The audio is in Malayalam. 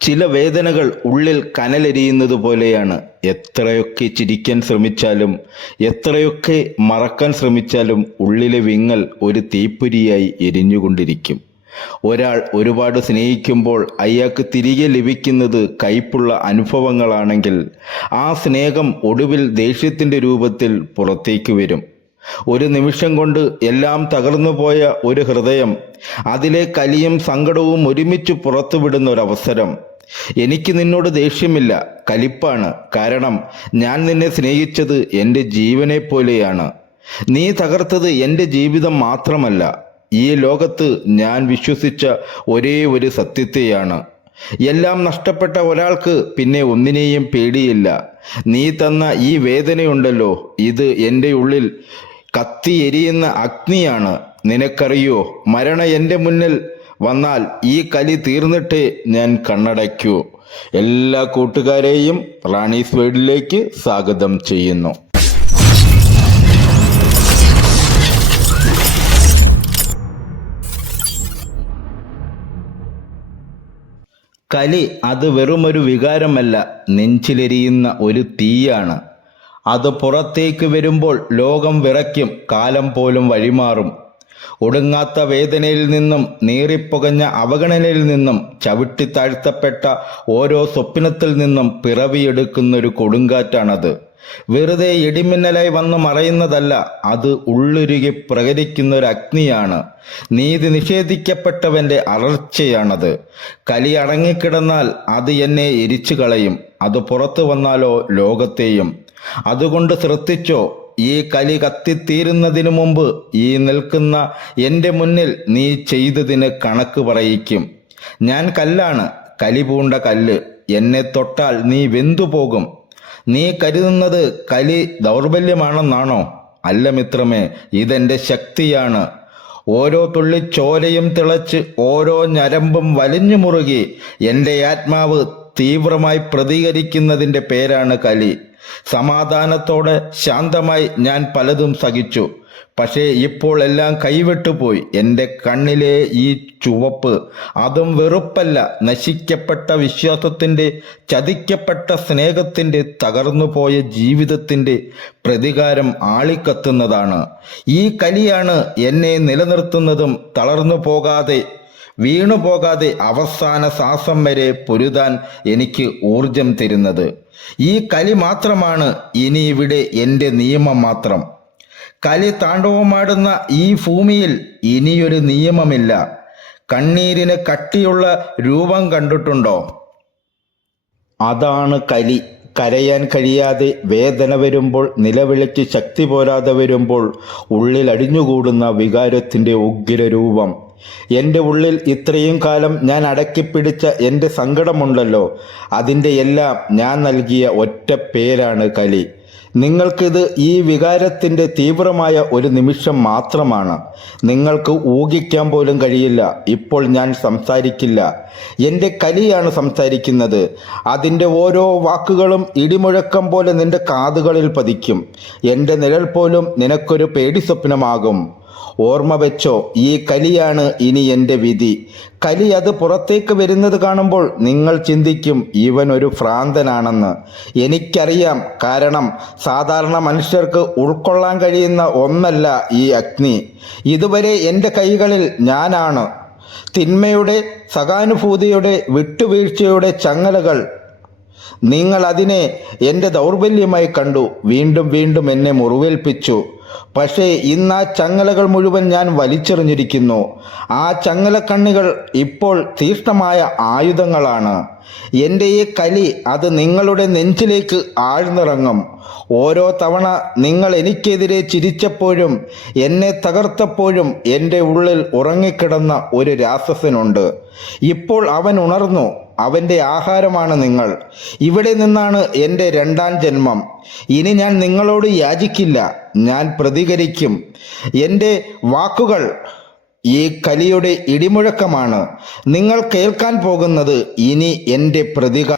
ചില വേദനകൾ ഉള്ളിൽ കനലെരിയുന്നത് പോലെയാണ്. എത്രയൊക്കെ ചിരിക്കാൻ ശ്രമിച്ചാലും എത്രയൊക്കെ മറക്കാൻ ശ്രമിച്ചാലും ഉള്ളിലെ വിങ്ങൽ ഒരു തീപ്പൊരിയായി എരിഞ്ഞുകൊണ്ടിരിക്കും. ഒരാൾ ഒരുപാട് സ്നേഹിക്കുമ്പോൾ അയാൾക്ക് തിരികെ ലഭിക്കുന്നത് കയ്പുള്ള അനുഭവങ്ങളാണെങ്കിൽ ആ സ്നേഹം ഒടുവിൽ ദേഷ്യത്തിന്റെ രൂപത്തിൽ പുറത്തേക്ക് വരും. ഒരു നിമിഷം കൊണ്ട് എല്ലാം തകർന്നു പോയ ഒരു ഹൃദയം അതിലെ കലിയും സങ്കടവും ഒരുമിച്ച് പുറത്തുവിടുന്ന ഒരവസരം എനിക്ക് നിന്നോട് ദേഷ്യമില്ല കലിപ്പാണ്. കാരണം ഞാൻ നിന്നെ സ്നേഹിച്ചത് എന്റെ ജീവനെ പോലെയാണ്. നീ തകർത്തത് എന്റെ ജീവിതം മാത്രമല്ല ഈ ലോകത്ത് ഞാൻ വിശ്വസിച്ച ഒരേ ഒരു സത്യത്തെയാണ്. എല്ലാം നഷ്ടപ്പെട്ട ഒരാൾക്ക് പിന്നെ ഒന്നിനെയും പേടിയില്ല. നീ തന്ന ഈ വേദനയുണ്ടല്ലോ ഇത് എന്റെ ഉള്ളിൽ കത്തി എരിയുന്ന അഗ്നിയാണ്. നിനക്കറിയോ മരണ എന്റെ മുന്നിൽ വന്നാൽ ഈ കലി തീർന്നിട്ട് ഞാൻ കണ്ണടയ്ക്കൂ. എല്ലാ കൂട്ടുകാരെയും റാണീസ് വേൾഡിലേക്ക് സ്വാഗതം ചെയ്യുന്നു. കലി അത് വെറുമൊരു വികാരമല്ല. നെഞ്ചിലെരിയുന്ന ഒരു തീയാണ്. അത് പുറത്തേക്ക് വരുമ്പോൾ ലോകം വിറയ്ക്കും കാലം പോലും വഴിമാറും. ഒടുങ്ങാത്ത വേദനയിൽ നിന്നും നീറിപ്പുകഞ്ഞ അവഗണനയിൽ നിന്നും ചവിട്ടിത്താഴ്ത്തപ്പെട്ട ഓരോ സ്വപ്നത്തിൽ നിന്നും പിറവിയെടുക്കുന്നൊരു കൊടുങ്കാറ്റാണത്. വെറുതെ ഇടിമിന്നലായി വന്ന് മറയുന്നതല്ല അത് ഉള്ളുരുകി പ്രകരിക്കുന്ന ഒരു അഗ്നിയാണ് നീതി നിഷേധിക്കപ്പെട്ടവന്റെ അറർച്ചയാണത്. കലി അടങ്ങിക്കിടന്നാൽ അത് എന്നെ എരിച്ചു കളയും അത് പുറത്തു വന്നാലോ ലോകത്തെയും. അതുകൊണ്ട് ശ്രദ്ധിച്ചോ ഈ കലി കത്തിത്തീരുന്നതിനു മുമ്പ് ഈ നിൽക്കുന്ന എന്റെ മുന്നിൽ നീ ചെയ്തതിന് കണക്ക് പറയിക്കും. ഞാൻ കല്ലാണ് കലി പൂണ്ട കല്ല്. എന്നെ തൊട്ടാൽ നീ വെന്തുപോകും നീ കരുതുന്നത് കലി ദൗർബല്യമാണെന്നാണോ? അല്ല മിത്രമേ ഇതെന്റെ ശക്തിയാണ്. ഓരോ തുള്ളി ചോരയും തിളച്ച് ഓരോ ഞരമ്പും വലിഞ്ഞു മുറുകി എന്റെ ആത്മാവ് തീവ്രമായി പ്രതികരിക്കുന്നതിന്റെ പേരാണ് കലി. സമാധാനത്തോടെ ശാന്തമായി ഞാൻ പലതും സഹിച്ചു. പക്ഷേ ഇപ്പോൾ എല്ലാം കൈവിട്ടുപോയി എന്റെ കണ്ണിലെ ഈ ചുവപ്പ് അതും വെറുപ്പല്ല. നശിക്കപ്പെട്ട വിശ്വാസത്തിന്റെ ചതിക്കപ്പെട്ട സ്നേഹത്തിന്റെ തകർന്നുപോയ ജീവിതത്തിന്റെ പ്രതികാരം ആളിക്കത്തുന്നതാണ്. ഈ കലിയാണ് എന്നെ നിലനിർത്തുന്നതും തളർന്നു പോകാതെ വീണു പോകാതെ അവസാന ശ്വാസം വരെ പൊരുതാൻ എനിക്ക് ഊർജം തരുന്നത്. ഈ കലി മാത്രമാണ് ഇനി ഇവിടെ എന്റെ നിയമം മാത്രം. കലി താണ്ഡവമാടുന്ന ഈ ഭൂമിയിൽ ഇനിയൊരു നിയമമില്ല. കണ്ണീരിന് കട്ടിയുള്ള രൂപം കണ്ടിട്ടുണ്ടോ? അതാണ് കലി. കരയാൻ കഴിയാതെ വേദന വരുമ്പോൾ നിലവിളിച്ച് ശക്തി പോരാതെ വരുമ്പോൾ ഉള്ളിൽ അടിഞ്ഞുകൂടുന്ന വികാരത്തിന്റെ ഉഗ്രരൂപം. എന്റെ ഉള്ളിൽ ഇത്രയും കാലം ഞാൻ അടക്കിപ്പിടിച്ച എന്റെ സങ്കടമുണ്ടല്ലോ. അതിന്റെ എല്ലാം ഞാൻ നൽകിയ ഒറ്റ പേരാണ് കലി. നിങ്ങൾക്കിത് ഈ വികാരത്തിന്റെ തീവ്രമായ ഒരു നിമിഷം മാത്രമാണ്. നിങ്ങൾക്ക് ഊഹിക്കാൻ പോലും കഴിയില്ല. ഇപ്പോൾ ഞാൻ സംസാരിക്കില്ല. എന്റെ കലിയാണ് സംസാരിക്കുന്നത്. അതിന്റെ ഓരോ വാക്കുകളും ഇടിമുഴക്കം പോലെ നിന്റെ കാതുകളിൽ പതിക്കും. എന്റെ നിഴൽ പോലും നിനക്കൊരു പേടി സ്വപ്നമാകും ഓർമ്മ വെച്ചോ ഈ കലിയാണ് ഇനി എന്റെ വിധി. കലി അത് പുറത്തേക്ക് വരുന്നത് കാണുമ്പോൾ നിങ്ങൾ ചിന്തിക്കും ഇവൻ ഒരു ഭ്രാന്തനാണെന്ന്. എനിക്കറിയാം കാരണം സാധാരണ മനുഷ്യർക്ക് ഉൾക്കൊള്ളാൻ കഴിയുന്ന ഒന്നല്ല ഈ അഗ്നി. ഇതുവരെ എന്റെ കൈകളിൽ ഞാനാണ്. തിന്മയുടെ സഹാനുഭൂതിയുടെ വിട്ടുവീഴ്ചയുടെ ചങ്ങലകൾ നിങ്ങൾ അതിനെ എന്റെ ദൗർബല്യമായി കണ്ടു. വീണ്ടും വീണ്ടും എന്നെ മുറിവേൽപ്പിച്ചു. പക്ഷേ ഇന്ന് ആ ചങ്ങലകൾ മുഴുവൻ ഞാൻ വലിച്ചെറിഞ്ഞിരിക്കുന്നു. ആ ചങ്ങലക്കണ്ണികൾ ഇപ്പോൾ തീഷ്ണമായ ആയുധങ്ങളാണ്. എന്റെ ഈ കലി അത് നിങ്ങളുടെ നെഞ്ചിലേക്ക് ആഴ്ന്നിറങ്ങും. ഓരോ തവണ നിങ്ങൾ എനിക്കെതിരെ ചിരിച്ചപ്പോഴും എന്നെ തകർത്തപ്പോഴും എന്റെ ഉള്ളിൽ ഉറങ്ങിക്കിടന്ന ഒരു രാക്ഷസനുണ്ട്. ഇപ്പോൾ അവൻ ഉണർന്നു. അവന്റെ ആഹാരമാണ് നിങ്ങൾ. ഇവിടെ നിന്നാണ് എന്റെ രണ്ടാം ജന്മം. ഇനി ഞാൻ നിങ്ങളോട് യാചിക്കില്ല. ഞാൻ പ്രതികരിക്കും. എന്റെ വാക്കുകൾ ഈ കലിയുടെ ഇടിമുഴക്കമാണ്. നിങ്ങൾ കേൾക്കാൻ പോകുന്നത് ഇനി എന്റെ പ്രതികാരം